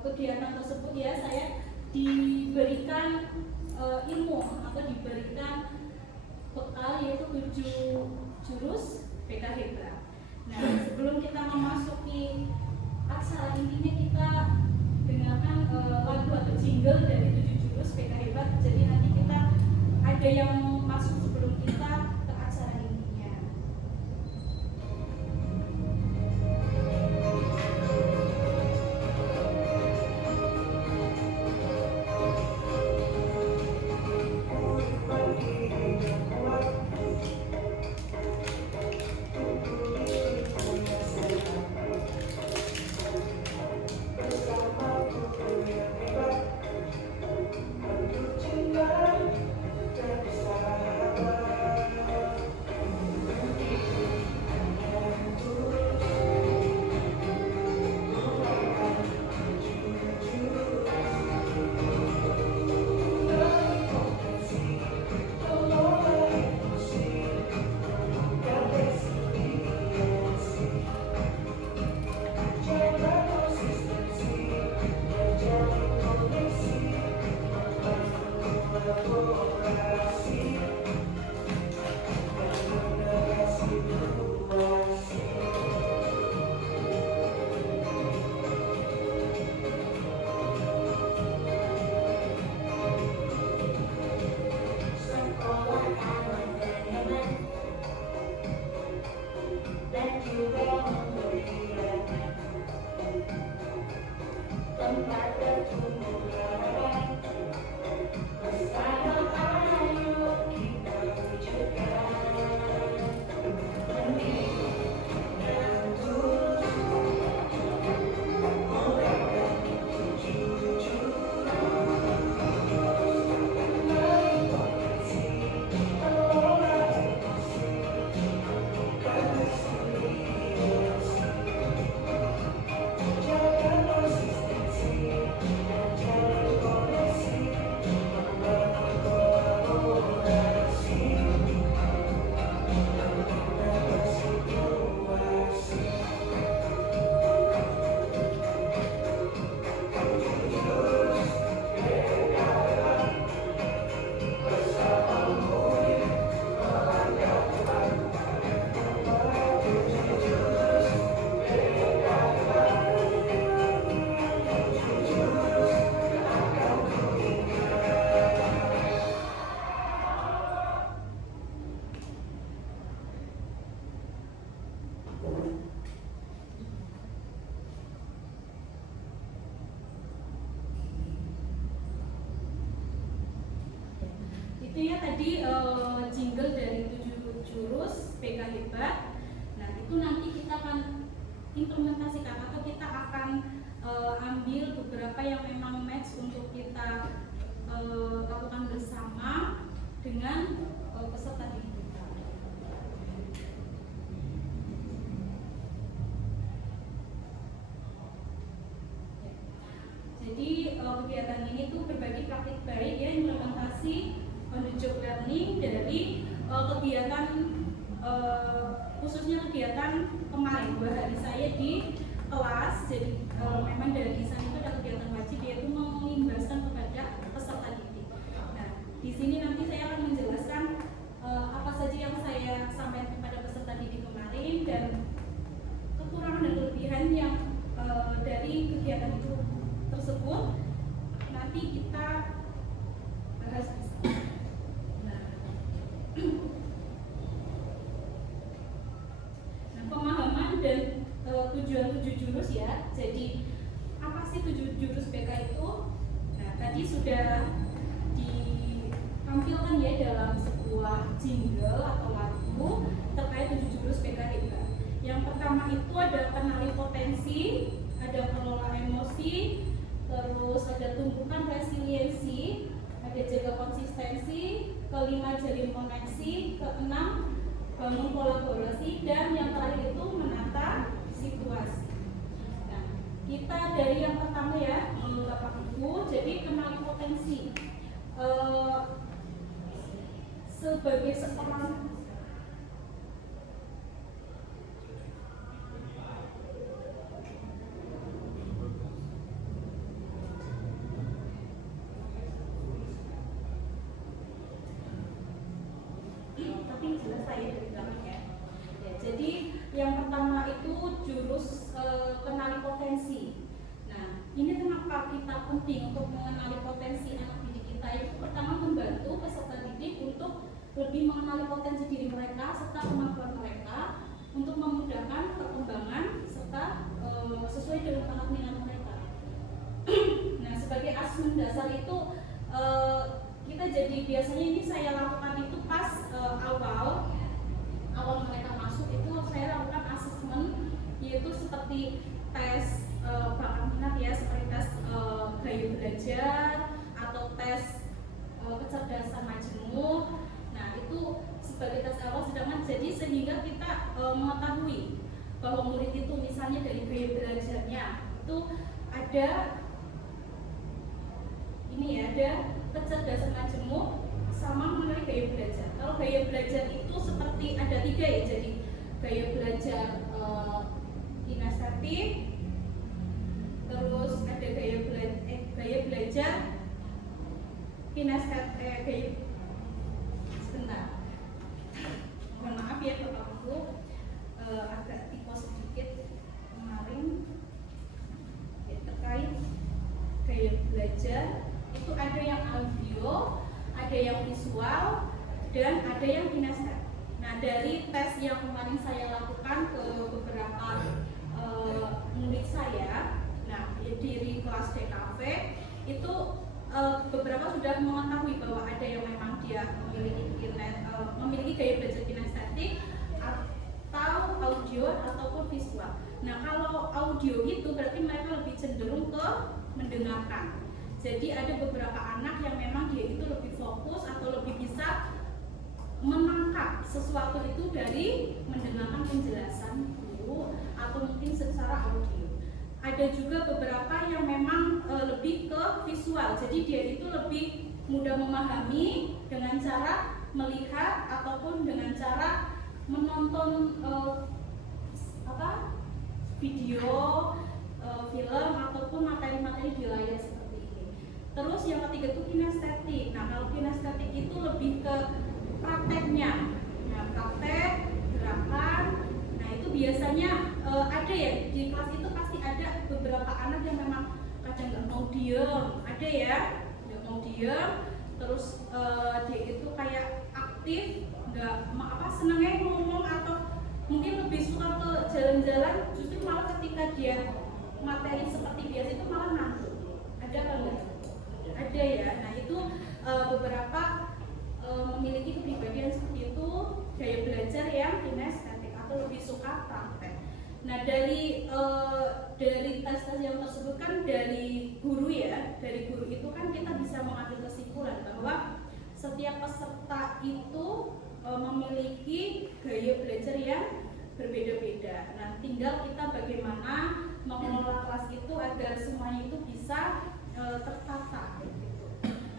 kegiatan tersebut ya saya diberikan ilmu atau diberikan bekal yaitu 7 jurus PKHB. Nah, sebelum kita memasuki aksara intinya kita dengarkan lagu atau jingle dari 7 jurus PKHB. Jadi nanti kita ada yang masuk sebelum kita ke aksara intinya. Itu ya tadi jingle dari 7 jurus PK Hebat. Nah itu nanti kita akan implementasikan atau kita akan ambil beberapa yang memang match untuk kita lakukan bersama dengan peserta didik kita. Jadi kegiatan ini tuh berbagi praktik baik ya, implementasi on the job learning dari kegiatan khususnya kegiatan kemarin 2 hari saya di kelas. Jadi memang dari sana itu ada kegiatan wajib yaitu mengimbaskan kepada peserta didik. Nah di sini nanti saya akan menjelaskan apa saja yang saya sampaikan kepada peserta didik kemarin dan kekurangan dan kelebihan yang dari kegiatan itu tersebut nanti kita bahas. Nah, pemahaman dan tujuan 7 jurus ya. Jadi apa sih 7 jurus BK itu? Nah, tadi sudah ditampilkan ya dalam sebuah jingle atau lagu terkait 7 jurus BK itu. Yang pertama itu ada kenali potensi, ada kelola emosi, terus ada tumbuhkan resiliensi, ada jaga konsistensi, kelima jalin koneksi, keenam bangun kolaborasi, dan yang terakhir itu menata situasi. Nah, kita dari yang pertama ya, Bapak Ibu, jadi kenali potensi. Sebagai seorang ya dari belakang ya. Jadi yang pertama itu jurus kenali potensi. Nah, ini kenapa kita penting untuk mengenali potensi anak didik kita. Itu pertama membantu peserta didik untuk lebih mengenali potensi diri mereka serta kemampuan mereka untuk memudahkan perkembangan serta sesuai dengan bakat minat mereka. Nah, sebagai asesmen dasar itu kita jadi biasanya ini saya lakukan itu pas awal mereka masuk itu saya lakukan asesmen, yaitu seperti tes bakat minat ya, seperti tes gaya belajar atau tes kecerdasan majemuk. Nah, itu sebagai tes awal sedangkan jadi sehingga kita mengetahui bahwa murid itu misalnya dari gaya belajarnya itu ada ada kecerdasan majemuk sama mengenai gaya belajar. Kalau gaya belajar itu seperti ada 3 ya, jadi gaya belajar kinestetik, terus ada gaya belajar kinestetik sebentar, mohon maaf ya Bapak Ibu, agak typo sedikit kemarin ya, terkait gaya belajar itu ada yang audio, ada yang visual, dan ada yang kinestetik. Nah, dari tes yang kemarin saya lakukan ke beberapa murid saya, nah di kelas DKV itu beberapa sudah mengetahui bahwa ada yang memang dia memiliki gaya belajar kinestetik atau audio ataupun visual. Nah, kalau audio itu berarti mereka lebih cenderung ke mendengarkan. Jadi ada beberapa anak yang memang dia itu lebih fokus atau lebih bisa menangkap sesuatu itu dari mendengarkan penjelasan guru atau mungkin secara audio. Ada juga beberapa yang memang lebih ke visual. Jadi dia itu lebih mudah memahami dengan cara melihat ataupun dengan cara menonton video, film ataupun materi-materi di layar. Terus yang ketiga itu kinestetik. Nah, kalau kinestetik itu lebih ke prakteknya. Nah, praktek, gerakan. Nah, itu biasanya ada ya di kelas itu pasti ada beberapa anak yang memang kadang nggak mau diem, ada ya, nggak mau diem. Terus dia itu kayak aktif, nggak senangnya ngomong atau mungkin lebih suka ke jalan-jalan. Justru malah ketika dia materi seperti biasa itu malah ngantuk. Ada kan nggak? Ada ya. Nah, itu beberapa memiliki kepribadian seperti itu, gaya belajar yang kinestetik atau lebih suka praktek. Nah, dari tes-tes yang tersebut kan dari guru ya, dari guru itu kan kita bisa mengambil kesimpulan bahwa setiap peserta itu memiliki gaya belajar yang berbeda-beda. Nah, tinggal kita bagaimana mengelola kelas itu agar semuanya itu bisa tertata gitu.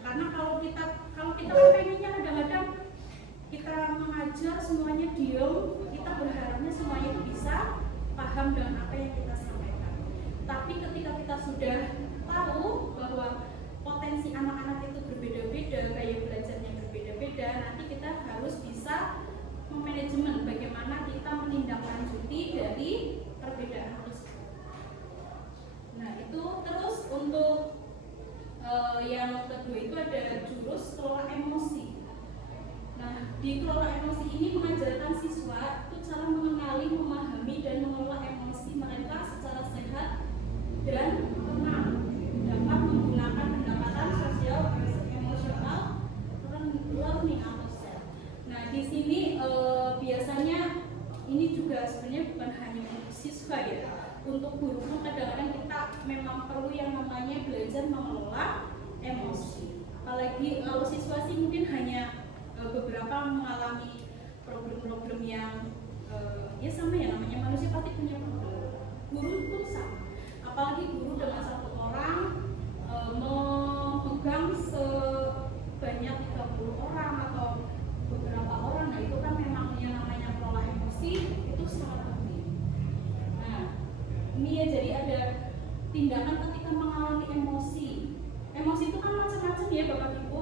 Karena kalau kita pengennya kadang-kadang kita mengajar semuanya diam, kita berharapnya semuanya itu bisa paham dengan apa yang kita sampaikan. Tapi ketika kita sudah tahu bahwa potensi anak-anak itu berbeda-beda, gaya belajarnya berbeda-beda, nanti kita harus bisa memanajemen bagaimana kita menindaklanjuti dari perbedaan tersebut. Nah, itu terus untuk yang kedua itu ada jurus kelola emosi. Nah, di kelola emosi ini mengajarkan siswa itu cara mengenali, memahami, dan mengelola emosi mereka secara sehat dan tenang, dapat menggunakan pendekatan sosial emosional learning atau SEL. Nah, di sini biasanya ini juga sebenarnya bukan hanya untuk siswa ya. Untuk guru pun kadang-kadang kita memang perlu yang namanya belajar mengelola emosi. Apalagi kalau siswa sih mungkin hanya beberapa mengalami problem-problem yang ya sama ya, namanya manusia pasti punya problem. Guru pun sama. Apalagi guru dengan satu orang memegang sebanyak 30 orang atau beberapa orang. Nah, itu kan memang yang namanya kelola emosi itu sangat penting. Nah, ini ya, jadi ada tindakan ketika mengalami emosi. Emosi itu kan macam-macam ya Bapak Ibu.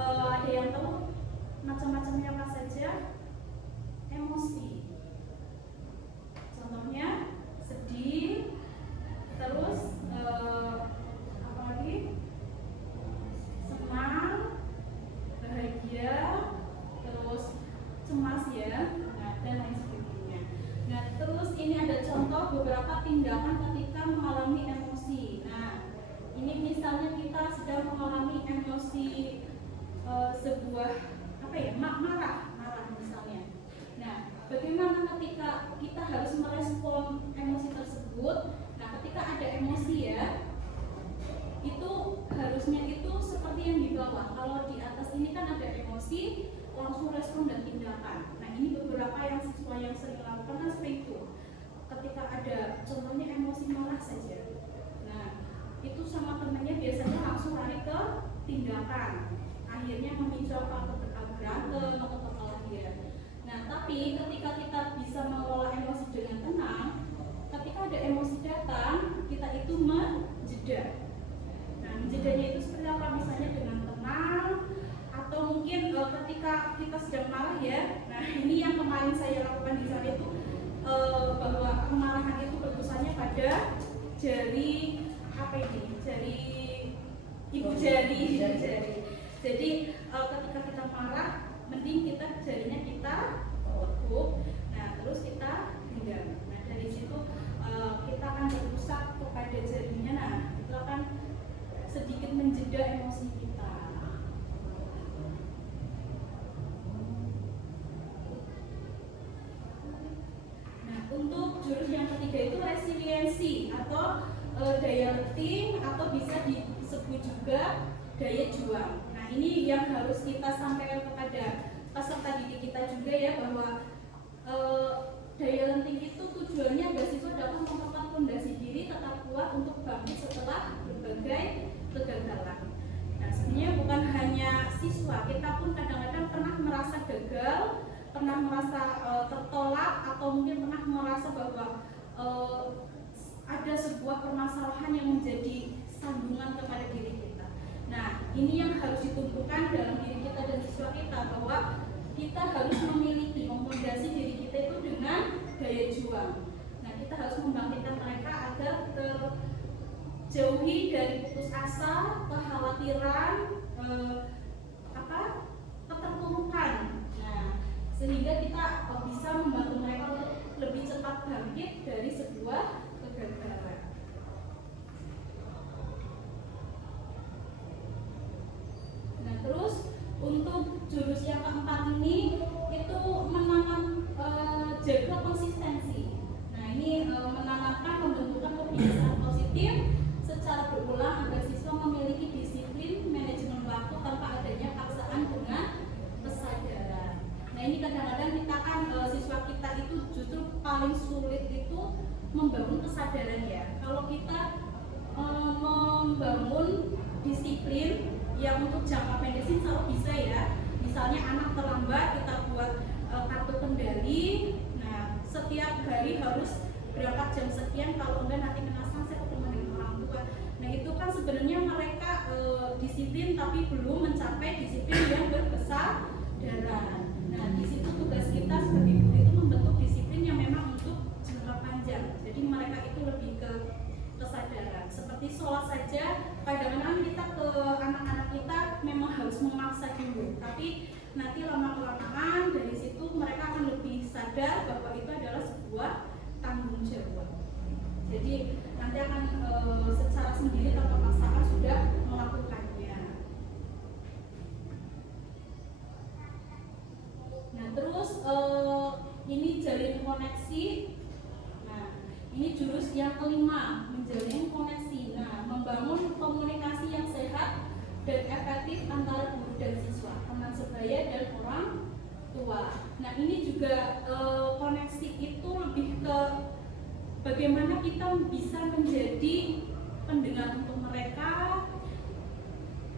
Ada yang tahu macam-macamnya apa saja? emosi. Contohnya sedih, terus apa lagi? Senang, bahagia, terus cemas ya, nah, dan lain sebagainya. Nah, terus ini ada contoh beberapa tindakan ketika mengalami emosi. Nah, ini misalnya kita sedang mengalami emosi sebuah apa ya, marah misalnya. Nah, bagaimana ketika kita harus merespon emosi tersebut? Nah, ketika ada emosi ya, itu harusnya itu seperti yang di bawah. Kalau di atas ini kan ada emosi, langsung respon dan tindakan. Nah, ini beberapa yang siswa yang sering lakukan kan seperti itu. Ketika ada contohnya emosi marah saja, nah itu sama temannya biasanya langsung lari ke tindakan, akhirnya memicu apa, berantem atau perkelahian. Nah, tapi ketika kita bisa mengelola emosi dengan tenang, ketika ada emosi datang, kita itu menjeda. Nah, menjedanya itu seperti apa? Misalnya dengan tenang, atau mungkin ketika kita sedang marah ya. Nah, ini yang kemarin saya lakukan di sana itu bahwa kemarahan itu berpusatnya pada jari apa ini? Ibu jari. Jadi ketika kita marah, mending kita jarinya kita tekuk, nah terus kita genggam. Nah, dari situ kita akan berusaha kepada jarinya. Nah, itu akan sedikit menjeda emosi kita. Nah, untuk jurus yang ketiga itu resiliensi atau daya letting, atau bisa disebut juga daya juang. Nah, ini yang harus kita sampaikan kepada peserta didik kita juga ya, bahwa daya lenting itu tujuannya agar siswa dapat memperkuat fondasi diri tetap kuat untuk bangkit setelah berbagai kegagalan. Nah, sebenarnya bukan hanya siswa, kita pun kadang-kadang pernah merasa gagal, pernah merasa tertolak, atau mungkin pernah merasa bahwa ada sebuah permasalahan yang menjadi sandungan kepada diri kita. Nah, ini yang harus ditumpukan dalam diri kita dan siswa kita, bahwa kita harus memfondasi diri kita itu dengan daya juang. Nah, kita harus membangkitkan mereka agar terjauhi dari putus asa, kekhawatiran, keterpurukan. Nah, sehingga kita bisa membantu mereka untuk lebih cepat bangkit dari sebuah kegagalan. Nah, terus untuk jurus yang keempat ini itu menanam jaga konsistensi. Nah, ini menanamkan pembentukan kebiasaan positif secara berulang agar siswa memiliki disiplin manajemen waktu tanpa adanya paksaan dengan kesadaran. Nah, ini kadang-kadang kita kan siswa kita itu justru paling sulit itu membangun kesadaran ya. Kalau kita membangun disiplin yang untuk jangka pendek sih selalu bisa ya. Misalnya anak terlambat, kita buat kartu kendali. Nah, setiap hari harus berangkat jam sekian, kalau enggak nanti kena sanksi atau dengan orang tua. Nah, itu kan sebenarnya mereka disiplin tapi belum mencapai disiplin yang berkesadaran. Nah, di situ tugas kita sebagai guru itu membentuk disiplin yang memang untuk jangka panjang. Jadi mereka itu lebih ke kesadaran. Seperti sholat saja, kadang-kadang kita ke anak-anak kita memang harus memaksa dulu, tapi nanti lama-kelamaan dari situ mereka akan lebih sadar bahwa itu adalah sebuah tanggung jawab. Jadi nanti akan secara sendiri tanpa paksaan sudah melakukannya. Nah, terus ini jalin koneksi. Nah, ini jurus yang kelima, menjalin koneksi. Nah, membangun komunikasi yang sehat dan efektif antara guru dan siswa, teman sebaya dan orang tua. Nah, ini juga koneksi itu lebih ke bagaimana kita bisa menjadi pendengar untuk mereka,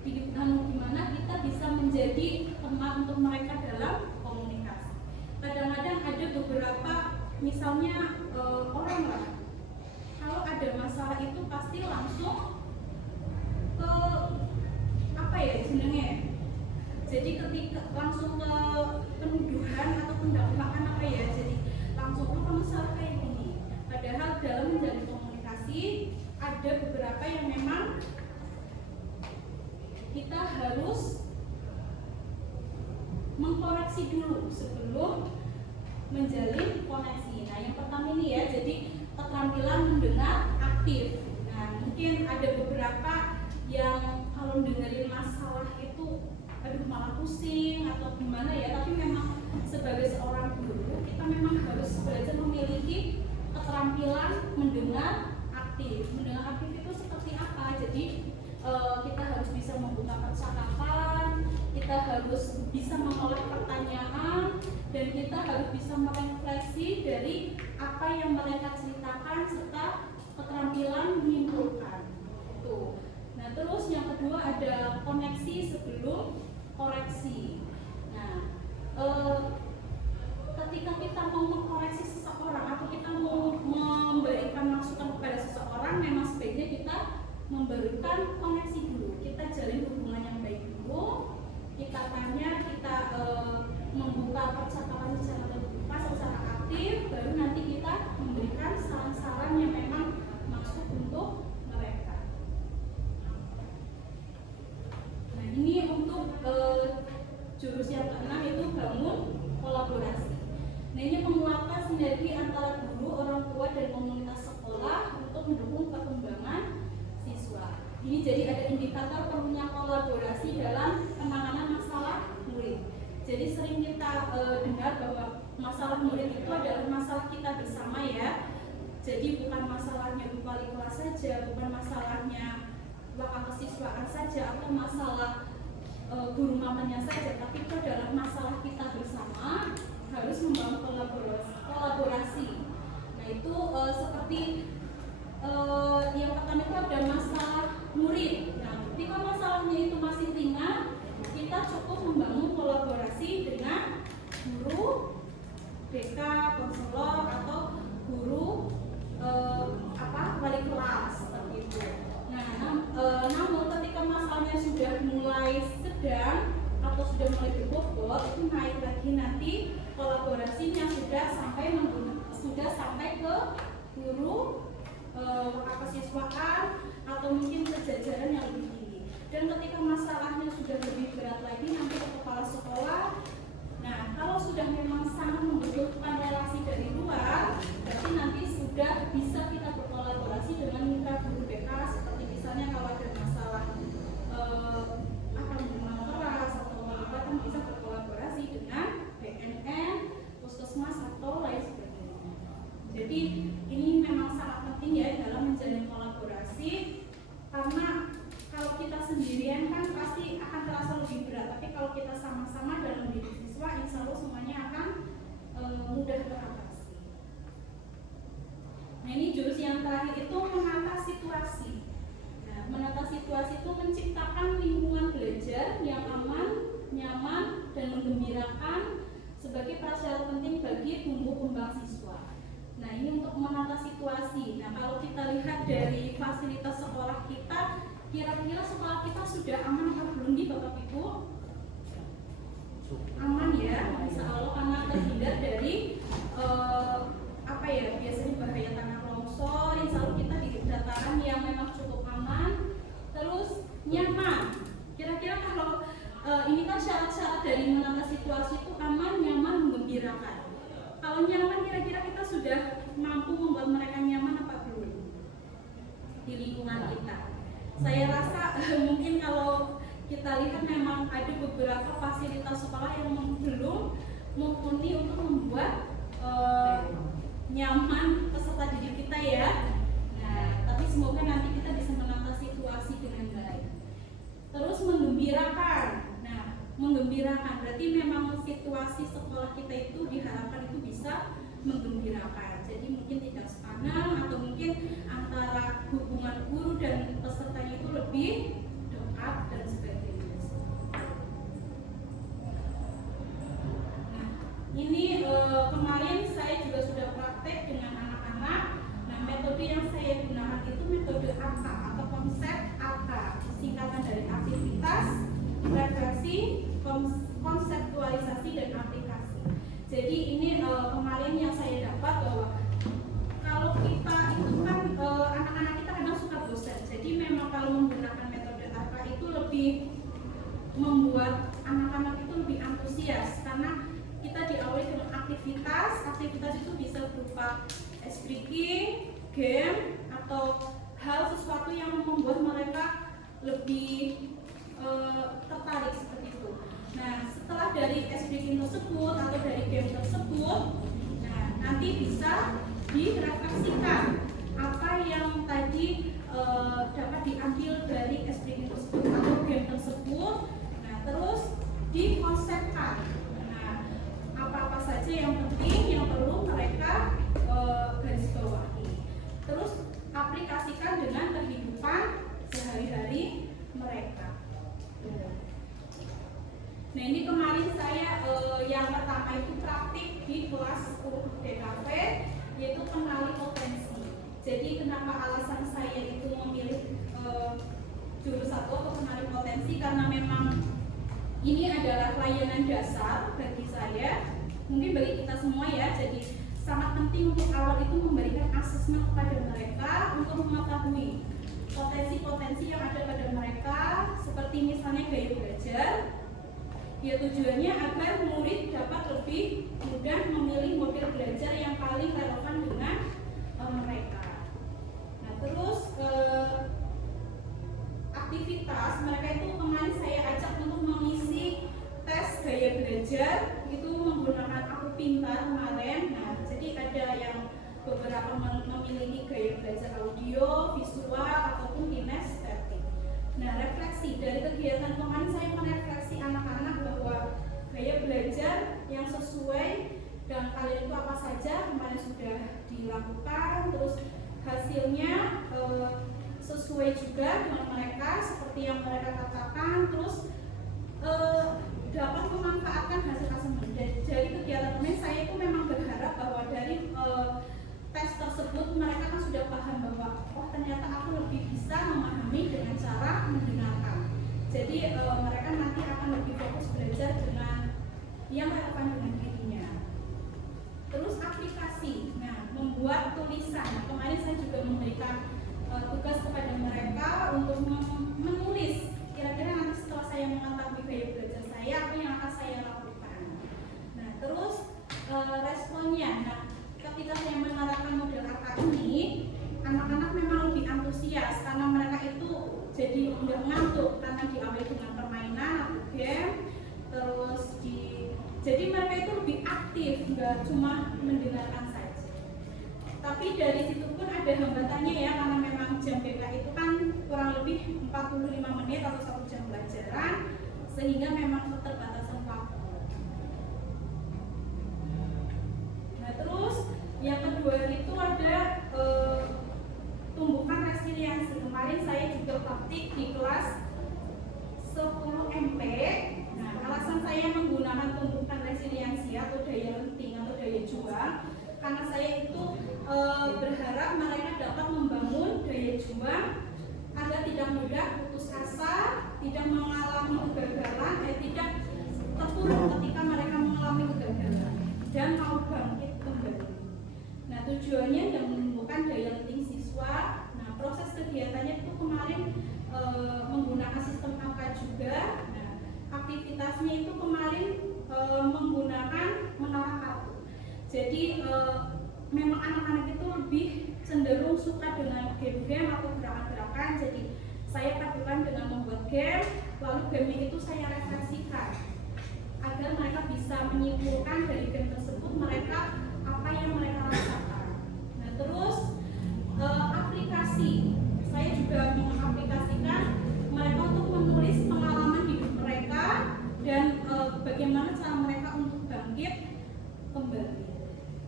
gimana kita bisa menjadi teman untuk mereka dalam komunikasi. Kadang-kadang ada beberapa, misalnya orang lah, kalau ada masalah itu pasti langsung ke apa ya jenenge. Jadi ketika langsung ke penuduhan atau pendakwaan apa ya, interaksi dulu sebelum menjalin koneksi. Nah, yang pertama ini ya, jadi keterampilan mendengar aktif. Nah, mungkin ada beberapa yang kalau dengerin masalah itu aduh malah pusing atau gimana ya, tapi memang sebagai seorang guru kita memang harus belajar memiliki keterampilan mendengar aktif. Mendengar aktif itu seperti apa? Jadi kita harus bisa membuka percakapan, kita harus bisa mengolah pertanyaan, dan kita harus bisa merefleksi dari apa yang mereka ceritakan serta keterampilan menyimpulkan. Itu. Nah, terus yang kedua ada koneksi sebelum koreksi. Nah, ketika kita mau mengkoreksi seseorang atau kita mau memberikan masukan kepada seseorang, memang sebaiknya kita memberikan koneksi dulu. Kita jalin hubungan yang baik dulu. Kita tanya, kita membuka percakapan secara terbuka, secara aktif, baru nanti kita memberikan saran-saran yang memang masuk untuk mereka. Nah, ini untuk jurus yang keenam itu bangun kolaborasi. Nah, ini menguatkan sinergi antara guru, orang tua, dan komunitas sekolah untuk mendukung perkembangan siswa. Ini jadi ada indikator perlunya kolaborasi dalam penanganan masalah murid. Jadi sering kita dengar bahwa masalah murid itu adalah masalah kita bersama ya. Jadi bukan masalahnya Bu Wali kelas saja, bukan masalahnya wakil kesiswaan saja, atau masalah guru mamanya saja, tapi itu adalah masalah kita bersama, harus membangun kolaborasi. Nah, itu seperti yang pertama itu ada masalah murid. Nah, ketika masalahnya itu masih ringan, kita cukup membangun kolaborasi dengan guru, BK, konselor, atau guru wali kelas seperti itu. Nah, namun ketika masalahnya sudah mulai sedang atau sudah mulai berbobot, itu naik lagi nanti kolaborasinya sudah sampai ke guru, kesiswaan, atau mungkin ke jajaran yang lebih tinggi. Dan ketika masalahnya sudah lebih berat lagi nanti ke kepala sekolah. Nah, kalau sudah memang sangat membutuhkan relasi dari luar, berarti nanti sudah bisa kita berkolaborasi dengan mitra guru BK, seperti misalnya kalau ada masalah minuman keras atau apa, kan bisa berkolaborasi dengan BNN, puskesmas, atau lain sebagainya. Jadi ini memang sangat penting ya dalam menjalin kolaborasi, karena kalau kita sendirian kan pasti akan terasa lebih berat, tapi kalau kita sama-sama dalam mendidik siswa, insya Allah semuanya akan mudah teratasi. Nah, ini jurus yang terakhir itu menata situasi. Nah, menata situasi itu menciptakan lingkungan belajar yang aman, nyaman, dan menggembirakan sebagai prasyarat penting bagi tumbuh kembang siswa. Nah, ini untuk menata situasi. Nah, kalau kita lihat dari fasilitas sekolah kita, kira-kira sekolah kita sudah aman atau belum nih Bapak Ibu? Aman ya, insya Allah, karena terhindar dari biasanya bahaya tanah longsor. Insya Allah kita di dataran yang memang cukup aman, terus nyaman. Kira-kira kalau ini kan syarat-syarat dari menata situasi itu aman, nyaman, menggembirakan. Kalau nyaman, kira-kira kita sudah mampu membuat mereka nyaman apa belum di lingkungan kita? Saya rasa mungkin kalau kita lihat memang ada beberapa fasilitas sekolah yang belum mumpuni untuk membuat nyaman peserta didik kita ya. Nah, tapi semoga nanti kita bisa menata situasi dengan baik. Terus menggembirakan. Nah, menggembirakan berarti memang situasi sekolah kita itu diharapkan itu bisa menggembirakan. Jadi mungkin tidak sepanang, atau mungkin antara hubungan guru dan pesertanya itu lebih dekat dan sebagainya. Nah, ini kemarin saya juga sudah praktek dengan anak-anak. Nah, metode yang saya gunakan itu metode AKA atau konsep AKA, singkatan dari aktivitas, refleksi, konseptualisasi, dan aplikasi. Jadi ini kemarin yang saya dapat bahwa kalau kita itu kan anak-anak kita kadang suka bosan. Jadi memang kalau menggunakan metode AKA itu lebih membuat anak-anak itu lebih antusias, karena cooking, game, atau hal sesuatu yang membuat mereka lebih tertarik seperti itu. Nah, setelah dari SBG tersebut atau dari game tersebut, nah nanti bisa direfleksikan apa yang tadi dapat diambil dari SBG tersebut atau game tersebut. Nah, terus dikonsepkan. Nah, apa-apa saja yang penting yang perlu mereka garis bawahi. Terus aplikasikan dengan kehidupan sehari-hari mereka. Nah, ini kemarin saya yang pertama itu praktik di kelas 10 DKV, yaitu kenali potensi. Jadi kenapa alasan saya itu memilih jurusan 1 atau kenali potensi, karena memang ini adalah layanan dasar bagi saya, mungkin bagi kita semua ya. Jadi sangat penting untuk awal itu memberikan asesmen kepada mereka untuk mengetahui potensi-potensi yang ada pada mereka, seperti misalnya gaya belajar. Ya, tujuannya agar murid dapat lebih mudah memilih model belajar yang paling relevan dengan mereka. Nah, terus aktivitas mereka itu kemarin saya ajak untuk mengisi tes gaya belajar itu menggunakan Aku Pintar kemarin. Nah, jadi ada yang beberapa memiliki gaya belajar audio, visual, ataupun kinestetik. Nah, refleksi dari kegiatan kemarin saya merefleksi anak-anak bahwa gaya belajar yang sesuai dengan kalian itu apa saja kemarin sudah dilakukan, terus hasilnya sesuai juga dengan mereka seperti yang mereka katakan, terus dapat memanfaatkan hasil asesmen. Dari kegiatan kemarin saya itu memang berharap bahwa dari tes tersebut mereka kan sudah paham bahwa oh ternyata aku lebih bisa memahami dengan cara mendengarkan. Jadi mereka nanti akan lebih fokus belajar dengan yang relevan dengan dirinya. Terus aplikasi, nah membuat tulisan. Nah, kemarin saya juga memberikan tugas kepada mereka untuk menulis kira-kira nanti setelah saya mengetahui gaya belajar saya apa yang akan saya lakukan. Nah terus responnya. Nah, ketika saya menerapkan model AK ini, anak-anak memang lebih antusias karena mereka itu jadi tidak ngantuk karena diawali dengan permainan atau game. Terus jadi mereka itu lebih aktif, nggak cuma mendengarkan saja. Tapi dari situ pun ada hambatannya ya, karena memang jam BK itu kan kurang lebih 45 menit atau 1 jam pelajaran, sehingga memang keterbatasan waktu. Nah terus yang kedua itu ada tumbuhkan resiliensi. Kemarin saya juga praktik di kelas 10 MP. Nah, alasan saya menggunakan tumbuhkan resiliensi atau daya lenting atau daya juang karena saya itu berharap mereka dapat membangun daya juang agar tidak mudah putus asa, tidak mengalami kegagalan, tidak terpuruk ketika mereka mengalami kegagalan dan mau bangkit kembali. Nah, tujuannya yang menumbuhkan daya lenting siswa. Nah, proses kegiatannya itu kemarin menggunakan sistem angka juga. Nah, aktivitasnya itu kemarin menggunakan menara kartu. Jadi memang anak-anak itu lebih cenderung suka dengan game-game atau gerakan-gerakan. Jadi saya padukan dengan membuat game, lalu game itu saya refleksikan agar mereka bisa menyimpulkan dari game tersebut mereka apa yang mereka rasakan. Nah terus aplikasi, saya juga mengaplikasikan mereka untuk menulis pengalaman hidup mereka dan bagaimana cara mereka untuk bangkit kembali.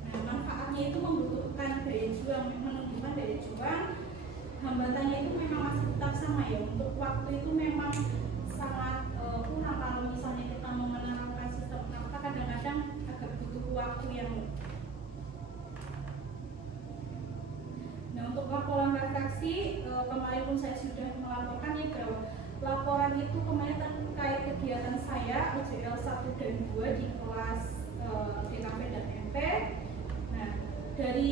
Nah manfaatnya itu membutuhkan daya juang, menumbuhkan daya juang. Hambatannya itu memang masih tetap sama ya, untuk waktu itu memang sangat kurang. Kalau misalnya kita mau menerapkan sistem angka kadang-kadang agak butuh waktu yang. Nah untuk laporan refleksi kemarin pun saya sudah melaporkan ya bahwa laporan itu kemarin terkait kegiatan saya OJL 1 dan 2 di kelas DKV dan MP. Nah dari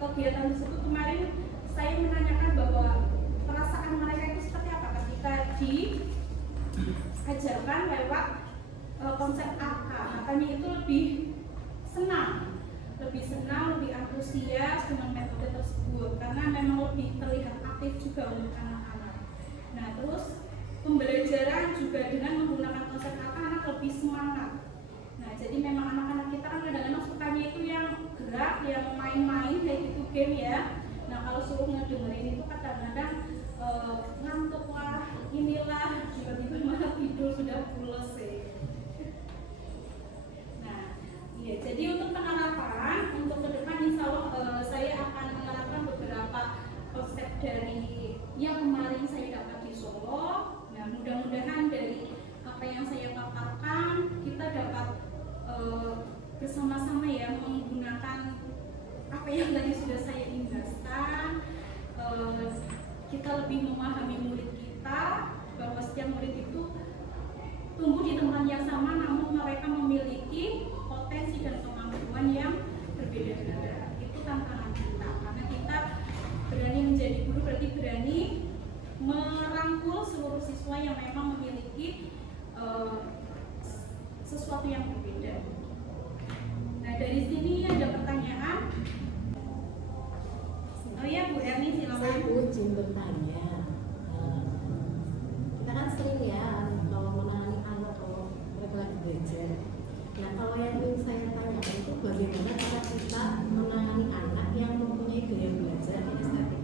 kegiatan tersebut kemarin saya menanyakan bahwa perasaan mereka itu seperti apa ketika diajarkan lewat konsep AK. Makanya itu lebih senang, lebih antusias dengan metode juga untuk anak-anak. Nah, terus pembelajaran juga dengan menggunakan konsep kata anak lebih semangat. Nah, jadi memang anak-anak kita kan kadang-kadang sukanya itu yang gerak, yang main-main kayak gitu game ya. Nah, kalau suruh ngedengerin itu kadang-kadang ngantuk lah, inilah, tiba-tiba malah tidur sudah pulas sih. Nah, iya, jadi untuk penerapan, untuk ke depan insya Allah saya akan menerapkan beberapa konsep dari yang kemarin saya dapat di Solo. Nah, mudah-mudahan dari apa yang saya paparkan kita dapat bersama-sama ya menggunakan apa yang tadi sudah saya imbaskan. Kita lebih memahami murid kita bahwa setiap murid itu tumbuh di tempat yang sama, namun mereka memiliki potensi dan kemampuan yang berbeda-beda. Itu tantangan kita, karena kita berani menjadi guru berarti berani merangkul seluruh siswa yang memang memiliki sesuatu yang berbeda. Nah, dari sini ada pertanyaan. Oh ya, Bu Erni silakan. Saya izin bertanya. Kita kan sering ya kalau menangani anak kalau mereka lagi belajar. Nah, kalau yang ingin saya tanyakan itu bagaimana cara kita menangani anak yang mempunyai gaya belajar kinestetik?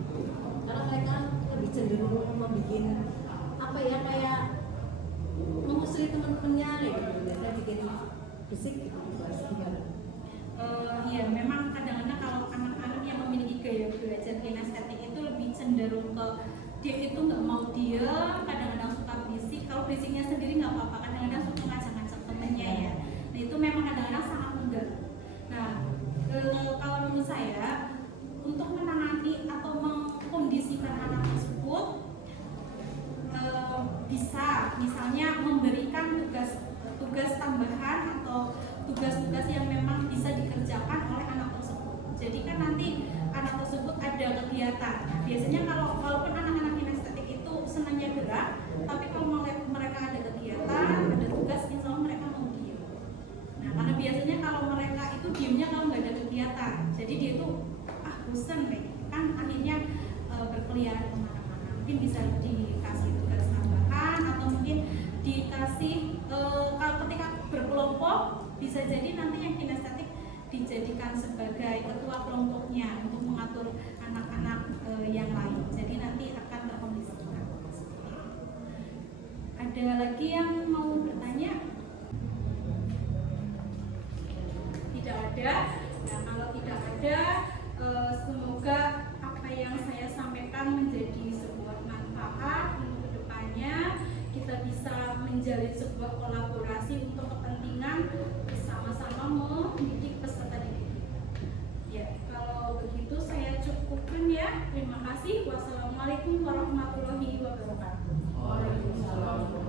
Karena mereka lebih cenderung membuat apa ya, kayak mengusir teman-temannya gitu, biasanya bikin berisik gitu, gimana? Ya, memang kadang-kadang kalau anak-anak yang memiliki gaya belajar kinestetik itu lebih cenderung ke dia itu nggak mau diam, kadang-kadang suka berisik. Kalau berisiknya sendiri nggak apa-apa, kadang-kadang suka ngajak-ngajak temennya ya. Nah, itu memang kadang-kadang sangat mengganggu. Nah, kalau menurut saya untuk menangani atau mengkondisikan anak tersebut bisa misalnya memberikan tugas tambahan atau tugas-tugas yang memang bisa dikerjakan oleh anak tersebut. Jadi kan nanti anak tersebut ada kegiatan. Nah, biasanya walaupun anak-anak kinestetik itu senangnya gerak, tapi kalau mereka ada kegiatan, ada tugas, insya Allah mereka mau diam. Nah, karena biasanya kalau mereka itu diamnya kalau nggak ada kegiatan, jadi dia itu bosan nih, kan akhirnya berkeliaran kemana-mana. Mungkin bisa dikasih tugas tambahan atau mungkin dikasih kalau ketika berkelompok bisa jadi nanti yang kinestetik dijadikan sebagai ketua kelompoknya untuk mengatur anak-anak yang lain. Jadi nanti akan terkondisikan. Ada lagi yang mau bertanya? Tidak ada. Nah, kalau tidak ada, semoga apa yang saya sampaikan menjadi sebuah manfaat untuk kedepannya. Kita bisa menjalin sebuah kolaborasi untuk kepentingan bersama-sama mendidik peserta didik. Ya, kalau begitu saya cukupkan ya. Terima kasih. Wassalamualaikum warahmatullahi wabarakatuh. Waalaikumsalam.